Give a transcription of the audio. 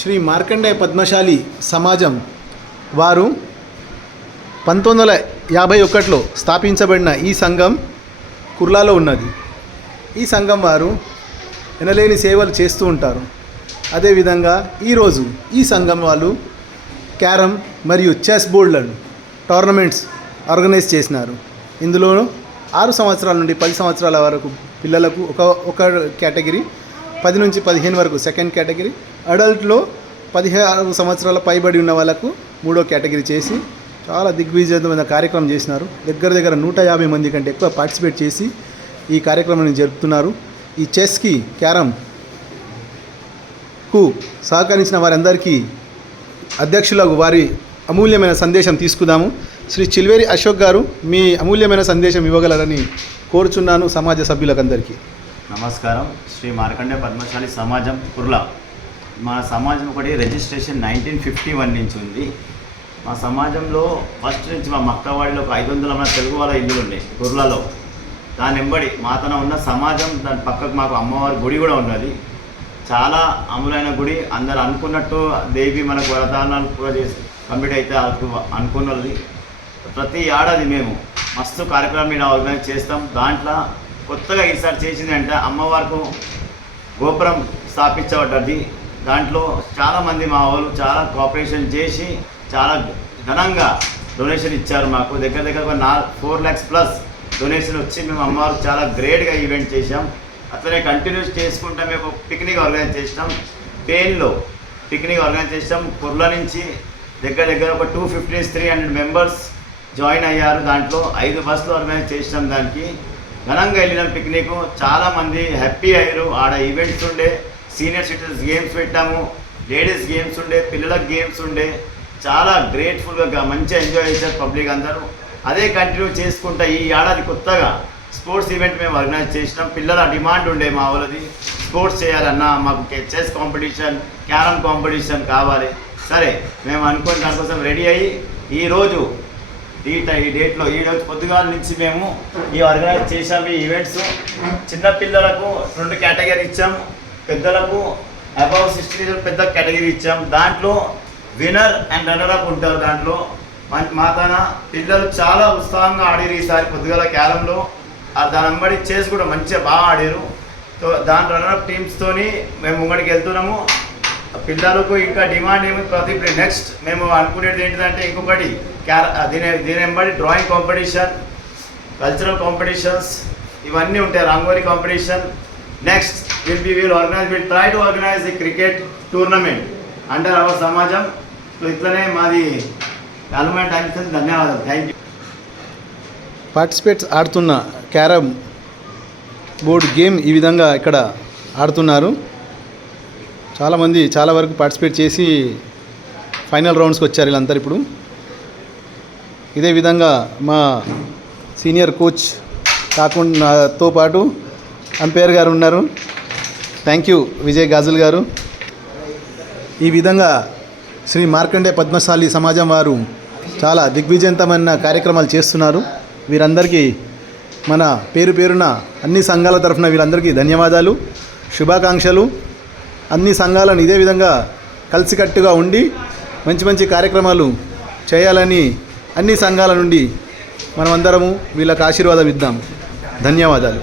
శ్రీ మార్కండేయ పద్మశాలి సమాజం వారు 1951లో స్థాపించబడిన ఈ సంఘం కుర్లాలో ఉన్నది. ఈ సంఘం వారు ఎనలేని సేవలు చేస్తూ ఉంటారు. అదేవిధంగా ఈరోజు ఈ సంఘం వాళ్ళు క్యారమ్ మరియు చెస్ బోర్డులను టోర్నమెంట్స్ ఆర్గనైజ్ చేసినారు. ఇందులో 6 సంవత్సరాల నుండి 10 సంవత్సరాల వరకు పిల్లలకు ఒక కేటగిరీ, 10 నుంచి 15 వరకు సెకండ్ కేటగిరీ, అడల్ట్లో 16 సంవత్సరాల పైబడి ఉన్న వాళ్ళకు 3వ కేటగిరీ చేసి చాలా దిగ్విజయమైన కార్యక్రమం చేసినారు. దగ్గర 150 మంది కంటే ఎక్కువ పార్టిసిపేట్ చేసి ఈ కార్యక్రమాన్ని జరుపుతున్నారు. ఈ చెస్కి క్యారమ్కు సహకరించిన వారందరికీ అధ్యక్షులకు వారి అమూల్యమైన సందేశం తీసుకుందాము. శ్రీ చిల్వేరి అశోక్ గారు మీ అమూల్యమైన సందేశం ఇవ్వగలరని కోరుచున్నాను సమాజ సభ్యులకందరికీ. నమస్కారం. శ్రీ మార్కండేయ పద్మశాలి సమాజం కుర్లా. మా సమాజం ఒకటి రిజిస్ట్రేషన్ 1951 నుంచి ఉంది. మా సమాజంలో ఫస్ట్ నుంచి మా మక్కవాడిలో ఒక 500 మంది తెలుగు వాళ్ళ ఇల్లులు ఉన్నాయి కుర్లాలో. దాని వెంబడి మాతన ఉన్న సమాజం, దాని పక్కకు మాకు అమ్మవారి గుడి కూడా ఉన్నది. చాలా అమూలైన గుడి. అందరు అనుకున్నట్టు దేవి మనకు వరదానాలు కూడా చేసి కంప్లీట్ అయితే అనుకున్నది. ప్రతి ఏడాది మేము మస్తు కార్యక్రమం ఇలా ఆర్గనైజ్ చేస్తాం. దాంట్లో కొత్తగా ఈసారి చేసింది అంటే అమ్మవారికి గోపురం స్థాపించబడ్డది. దాంట్లో చాలామంది మా వాళ్ళు చాలా కోఆపరేషన్ చేసి చాలా ఘనంగా డొనేషన్ ఇచ్చారు. మాకు దగ్గర 4 lakhs ప్లస్ డొనేషన్ వచ్చి మేము అమ్మవారికి చాలా గ్రేట్గా ఈవెంట్ చేసాం. అట్లనే కంటిన్యూస్ చేసుకుంటా మేము పిక్నిక్ ఆర్గనైజ్ చేసినాం. పెయిన్లో పిక్నిక్ ఆర్గనైజ్ చేసాం. కుర్లా నుంచి దగ్గర ఒక 250-300 మెంబర్స్ జాయిన్ అయ్యారు. దాంట్లో 5 బస్సులు ఆర్గనైజ్ చేసినాం. దానికి ఘనంగా వెళ్ళినాం పిక్నిక్. చాలామంది హ్యాపీ అయ్యారు. ఆడ ఈవెంట్స్ ఉండే, సీనియర్ సిటిజన్స్ గేమ్స్ పెట్టాము, లేడీస్ గేమ్స్ ఉండే, పిల్లలకు గేమ్స్ ఉండే. చాలా గ్రేట్ఫుల్గా మంచిగా ఎంజాయ్ చేశారు పబ్లిక్ అందరూ. అదే కంటిన్యూ చేసుకుంటా ఈ ఏడాది కొత్తగా స్పోర్ట్స్ ఈవెంట్ మేము ఆర్గనైజ్ చేసినాం. పిల్లల డిమాండ్ ఉండే మా వాళ్ళది స్పోర్ట్స్ చేయాలన్నా, మాకు చెస్ కాంపిటీషన్, క్యారమ్ కాంపిటీషన్ కావాలి. సరే మేము అనుకుని దానికోసం రెడీ అయ్యి ఈరోజు ఈ డేట్లో ఈరోజు పొద్దుగాల నుంచి మేము ఈ ఆర్గనైజ్ చేసాము. ఈ ఈవెంట్స్ చిన్నపిల్లలకు 2 కేటగిరీ ఇచ్చాము, పెద్దలకు అబౌవ్ 60 years పెద్ద కేటగిరీ ఇచ్చాం. దాంట్లో విన్నర్ అండ్ రన్నర్ అప్ ఉంటారు. దాంట్లో మాతన పిల్లలు చాలా ఉత్సాహంగా ఆడారు ఈసారి పొద్దుగాల క్యారంలో. దాని వెంబడి చేసి కూడా మంచిగా బాగా ఆడారు. దాని రన్నర్ అప్ టీమ్స్తోని మేము ముంగడికి వెళ్తున్నాము. పిల్లలకు ఇంకా డిమాండ్ ఏమి ప్రతి నెక్స్ట్ మేము అనుకునేది ఏంటిదంటే ఇంకొకటి దీని వెంబడి డ్రాయింగ్ కాంపిటీషన్, కల్చరల్ కాంపిటీషన్స్ ఇవన్నీ ఉంటాయి. Rangoli competition. Next will try to organise the cricket tournament under hour సమాజం. సో ఇట్లనే మాది గవర్నమెంట్ అనిపిస్తుంది. ధన్యవాదాలు. Thank you. పార్టిసిపేట్స్ ఆడుతున్న క్యారమ్ బోర్డ్ గేమ్ ఈ విధంగా ఇక్కడ ఆడుతున్నారు. చాలామంది చాలా వరకు పార్టిసిపేట్ చేసి ఫైనల్ రౌండ్స్కి వచ్చారు వీళ్ళందరూ. ఇప్పుడు ఇదే విధంగా మా సీనియర్ కోచ్ కాకుండా నాతో పాటు అంపైర్ గారు ఉన్నారు. థ్యాంక్ యూ విజయ్ గాజుల్ గారు. ఈ విధంగా శ్రీ మార్కండేయ పద్మశాలి సమాజం వారు చాలా దిగ్విజయవంతమైన కార్యక్రమాలు చేస్తున్నారు. వీరందరికీ మన పేరున అన్ని సంఘాల తరఫున వీరందరికీ ధన్యవాదాలు, శుభాకాంక్షలు. అన్ని సంఘాలను ఇదే విధంగా కలిసికట్టుగా ఉండి మంచి కార్యక్రమాలు చేయాలని అన్ని సంఘాల నుండి మనమందరము వీళ్ళకి ఆశీర్వాదం ఇద్దాం. ధన్యవాదాలు.